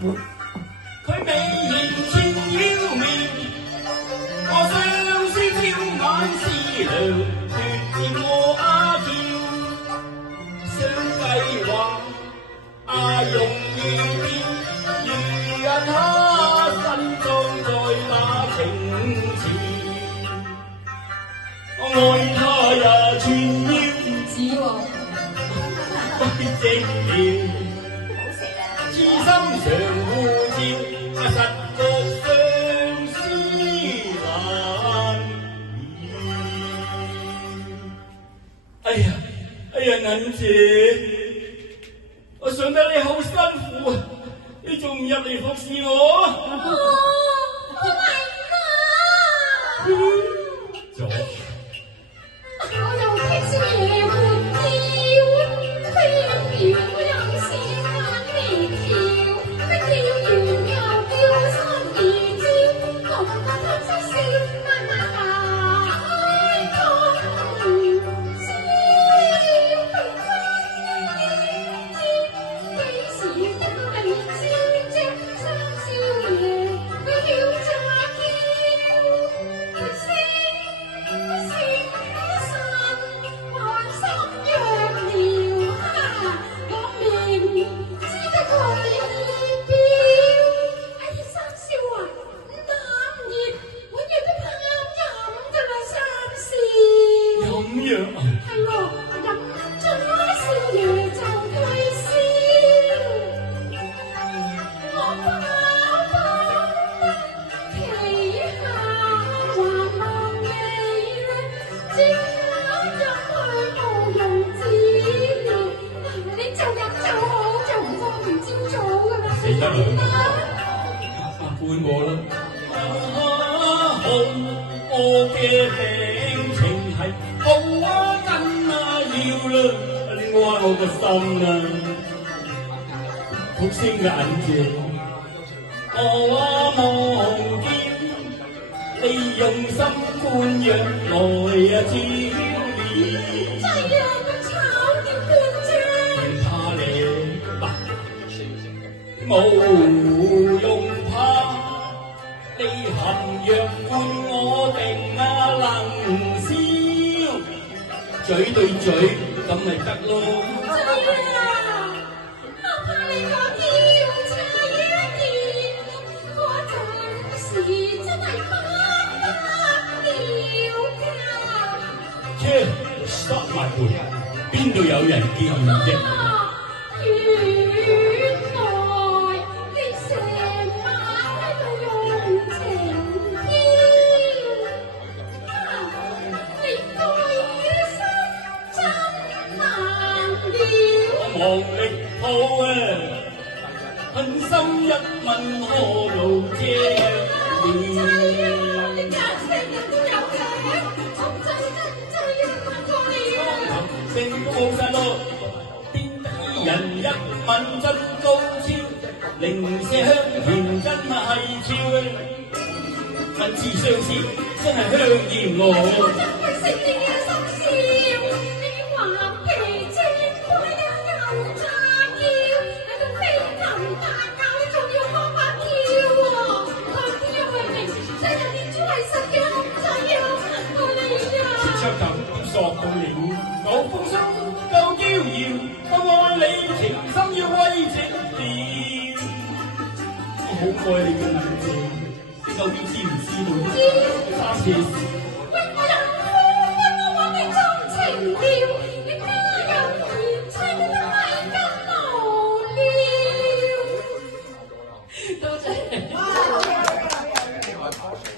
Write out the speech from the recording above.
佢美豔串腰面，我相思朝晚思量，決戰我阿嬌，相計劃容易變，如人他身裝在那情詞，愛他也串腰，唔止喎，不必寂寥。痴心常互照，實覺相思難眠。哎呀，銀姐，我上得你好辛苦啊，你仲唔入嚟服侍我？我明啦。做。我又聽少爺換調，飛了調又是眼眉跳，飛跳完又叫三二招，我覺得他失笑，慢慢打開通宵，幾時得你招着三少爺，佢曉詐嬌，佢聲。我嘅病情係好啊緊啊要啦，你摸下我個心啊，福星嘅銀姐，我望見你用心灌養來照料，真係個炒點半啫，唔怕你冇用怕。你含藥灌我定能消，嘴對嘴咁咪得咯。係啊，我怕你個調查一件，我暫時真係不得了㗎。切，stop my boy，邊度有人見啫？望力抱啊，狠心一問何路遮了？你假成日都有嘅，我真要問過你啊！成都冇晒咯，邊得人一問真高超，零舍香甜真係超啊！文字相似真係香豔我。索到了，夠風騷，夠嬌豔，我愛你情深要威靜調。我好愛你嘅銀姐，你究竟知唔知道？3